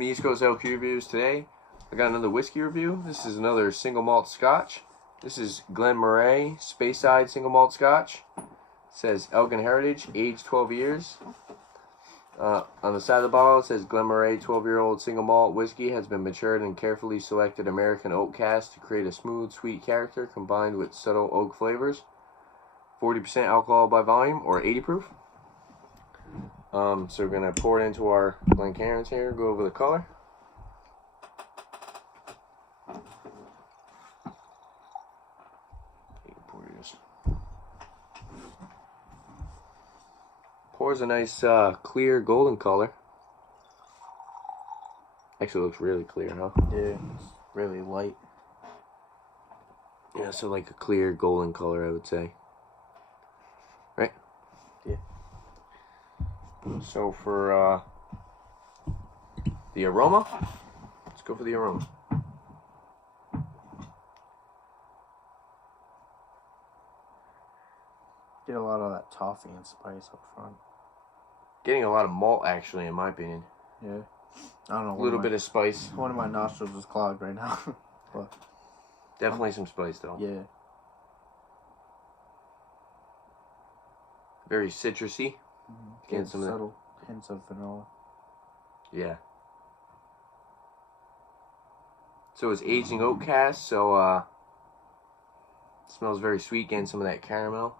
welcome to East Coast LQ Reviews. Today, I got another whiskey review. This is another single malt scotch. This is Glen Moray Speyside single malt scotch. It says Elgin Heritage, aged 12 years. On the side of the bottle, it says Glen Moray 12-year-old single malt whiskey has been matured in carefully selected American oak casks to create a smooth, sweet character combined with subtle oak flavors. 40% alcohol by volume, or 80 proof. So we're going to pour it into our Glencairns here, go over the color. Pours a nice clear golden color. Actually looks really clear, huh? Yeah, it's really light. Yeah, so like a clear golden color, I would say. Right? Yeah. So for the aroma, let's go for the aroma. Get a lot of that toffee and spice up front. Getting a lot of malt, actually, in my opinion. Yeah. I don't know. A little bit of spice. One of my nostrils is clogged right now. But Definitely some spice, though. yeah. Very citrusy. Getting some subtle hints of vanilla. Yeah. So it's aged in oak cask, so smells very sweet, getting some of that caramel.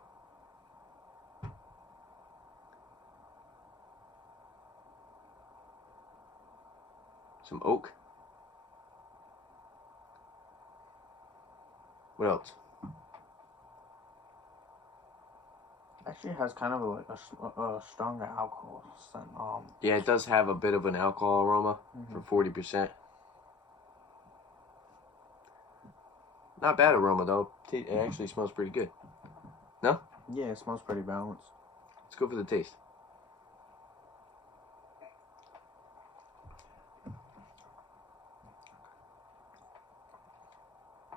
Some oak. What else? Actually, it has kind of like a stronger alcohol than Yeah, it does have a bit of an alcohol aroma for 40%. Not bad aroma though. It actually smells pretty good. No? Yeah, it smells pretty balanced. Let's go for the taste.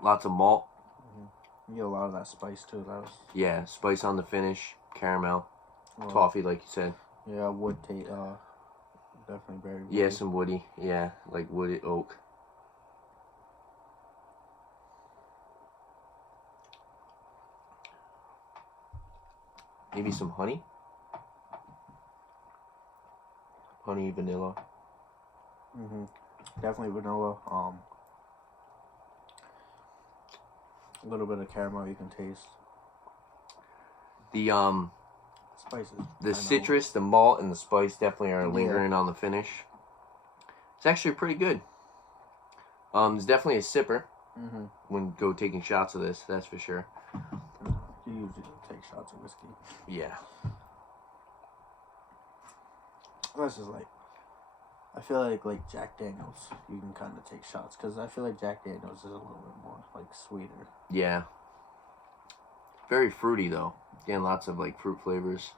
Lots of malt. You get a lot of that spice too. That was Yeah, spice on the finish, caramel, toffee, like you said. Yeah, wood taste. Definitely very woody. Yeah, some woody. Yeah, like woody oak. Maybe some honey. Honey, vanilla. Definitely vanilla. A little bit of caramel you can taste. The Spices. the citrus, the malt, and the spice definitely are lingering on the finish. It's actually pretty good. It's definitely a sipper. When go taking shots of this, that's for sure. You usually take shots of whiskey. Yeah. This is like, I feel like Jack Daniels, you can kind of take shots, because I feel like Jack Daniels is a little bit more like sweeter. Yeah. Very fruity though. Getting lots of like fruit flavors.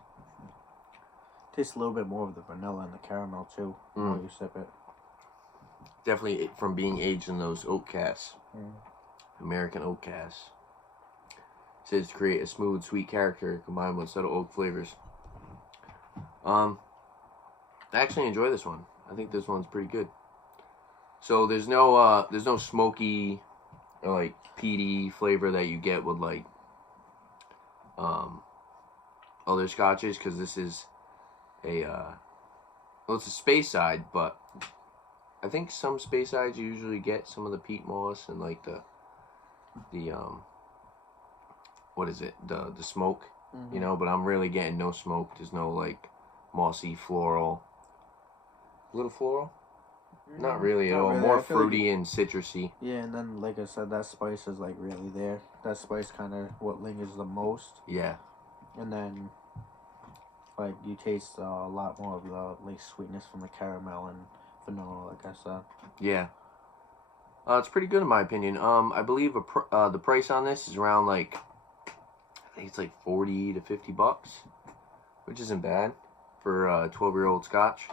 Tastes a little bit more of the vanilla and the caramel too while you sip it. Definitely from being aged in those oak casks. American oak casks. It says to create a smooth, sweet character combined with subtle oak flavors. I actually enjoy this one. I think this one's pretty good. So there's no smoky or like peaty flavor that you get with like other scotches, because this is a well, it's a Speyside, but I think some Speysides usually get some of the peat moss and like the what is it, the smoke, you know, but I'm really getting no smoke. There's no like mossy floral. A little floral? Not really at all. Really. More fruity and citrusy. Yeah, and then like I said, that spice is like really there. That spice kind of what lingers the most. Yeah. And then like you taste a lot more of the like sweetness from the caramel and vanilla, like I said. Yeah. It's pretty good in my opinion. I believe the price on this is around like, I think it's like 40 to 50 bucks, which isn't bad for a 12-year-old scotch.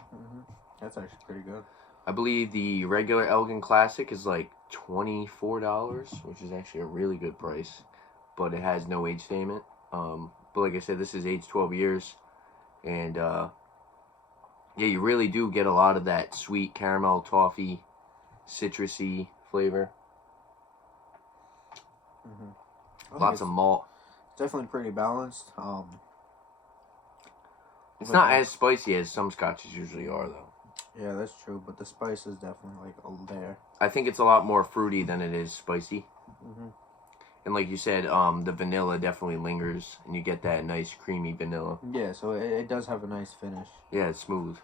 That's actually pretty good. I believe the regular Elgin Classic is like $24, which is actually a really good price, but it has no age statement. But like I said, this is aged 12 years, and Yeah, you really do get a lot of that sweet caramel, toffee, citrusy flavor. Lots of malt. Definitely pretty balanced. It's not as spicy as some scotches usually are, though. Yeah, that's true, but the spice is definitely like there. I think it's a lot more fruity than it is spicy. Mm-hmm. And like you said, the vanilla definitely lingers, and you get that nice creamy vanilla. Yeah, so it does have a nice finish. Yeah, it's smooth.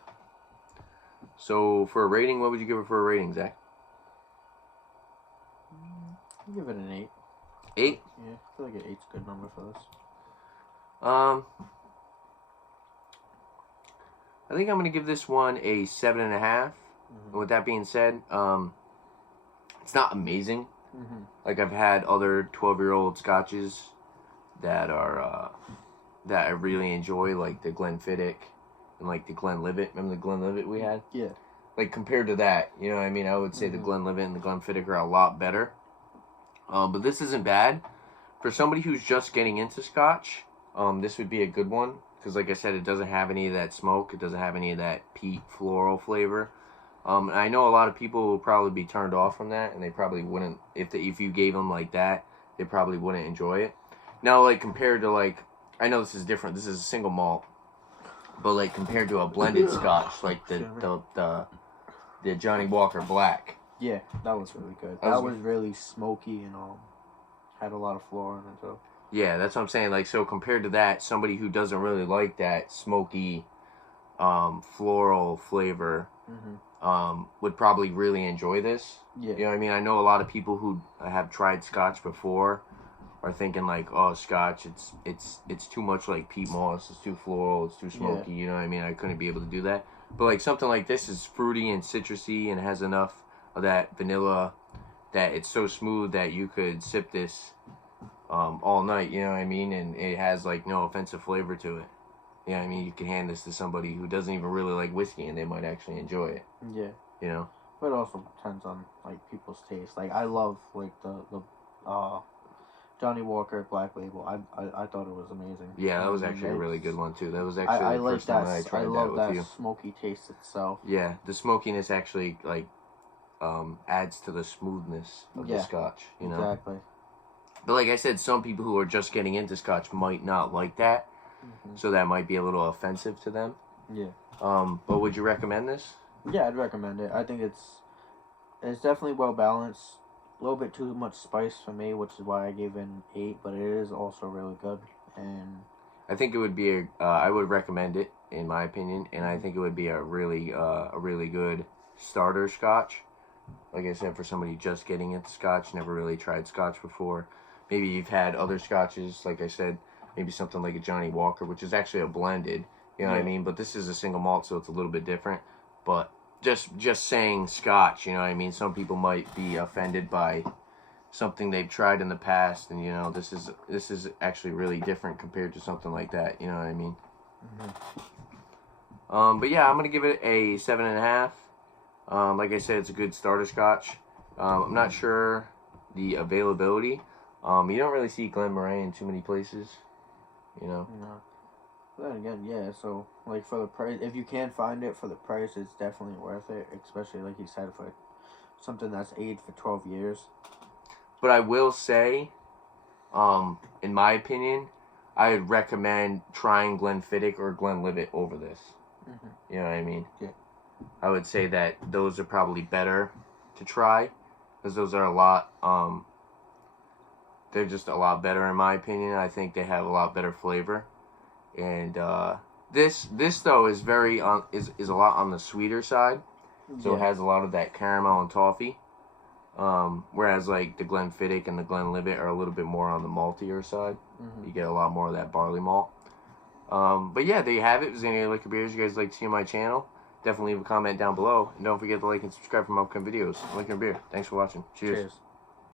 So for a rating, what would you give it for a rating, Zach? I'll give it an 8. 8? Yeah, I feel like an 8's a good number for this. I think I'm gonna give this one a 7.5. And with that being said, it's not amazing. Like I've had other 12-year-old scotches that are that I really enjoy, like the Glenfiddich and like the Glenlivet. Remember the Glenlivet we had? Yeah. Like compared to that, you know what I mean? I would say the Glenlivet and the Glenfiddich are a lot better. But this isn't bad. For somebody who's just getting into Scotch, this would be a good one. Because like I said, it doesn't have any of that smoke. It doesn't have any of that peat floral flavor. And I know a lot of people will probably be turned off from that. And they probably wouldn't, if you gave them like that, they probably wouldn't enjoy it. Now, like compared to like, I know this is different. This is a single malt. But like compared to a blended Scotch, like the Johnny Walker Black. Yeah, that was really good. That was really smoky and had a lot of floor in it too. Yeah, that's what I'm saying. Like, so compared to that, somebody who doesn't really like that smoky, floral flavor, would probably really enjoy this. Yeah. You know what I mean? I know a lot of people who have tried Scotch before are thinking like, oh, Scotch, it's too much like peat moss, it's too floral, it's too smoky. You know what I mean? I couldn't be able to do that. But like something like this is fruity and citrusy and has enough of that vanilla that it's so smooth that you could sip this all night, you know what I mean? And it has like no offensive flavor to it. You know what I mean? You can hand this to somebody who doesn't even really like whiskey and they might actually enjoy it. Yeah. You know? But it also depends on like people's taste. Like I love like the Johnny Walker Black Label. I thought it was amazing. Yeah, that was actually a really good one too. That was actually the first time I tried that with you. I love that smoky taste itself. Yeah, the smokiness actually like adds to the smoothness of the Scotch, you know? Exactly. But like I said, some people who are just getting into Scotch might not like that. So that might be a little offensive to them. Yeah. But would you recommend this? Yeah, I'd recommend it. I think it's definitely well balanced. A little bit too much spice for me, which is why I gave it an 8, but it is also really good. And I think it would be I would recommend it in my opinion, and I think it would be a really good starter Scotch. Like I said, for somebody just getting into Scotch, never really tried Scotch before. Maybe you've had other Scotches, like I said, maybe something like a Johnny Walker, which is actually a blended, you know what I mean? But this is a single malt, so it's a little bit different. But just saying Scotch, you know what I mean? Some people might be offended by something they've tried in the past, and you know, this is actually really different compared to something like that, you know what I mean? But yeah, I'm gonna give it a 7.5. Like I said, it's a good starter Scotch. I'm not sure the availability. You don't really see Glen Moray in too many places, you know. No. But then again, yeah. So like for the price, if you can find it for the price, it's definitely worth it. Especially like you said, for something that's aged for 12 years. But I will say, in my opinion, I would recommend trying Glenfiddich or Glenlivet over this. You know what I mean? Yeah. I would say that those are probably better to try, because those are a lot, they're just a lot better in my opinion. I think they have a lot better flavor. And this though is very is a lot on the sweeter side. So it has a lot of that caramel and toffee. Whereas like the Glenfiddich and the Glenlivet are a little bit more on the maltier side. You get a lot more of that barley malt. But yeah, there you have it. If there's any other liquor beers you guys like to see on my channel, definitely leave a comment down below. And don't forget to like and subscribe for more upcoming videos. Liquor and beer. Thanks for watching. Cheers.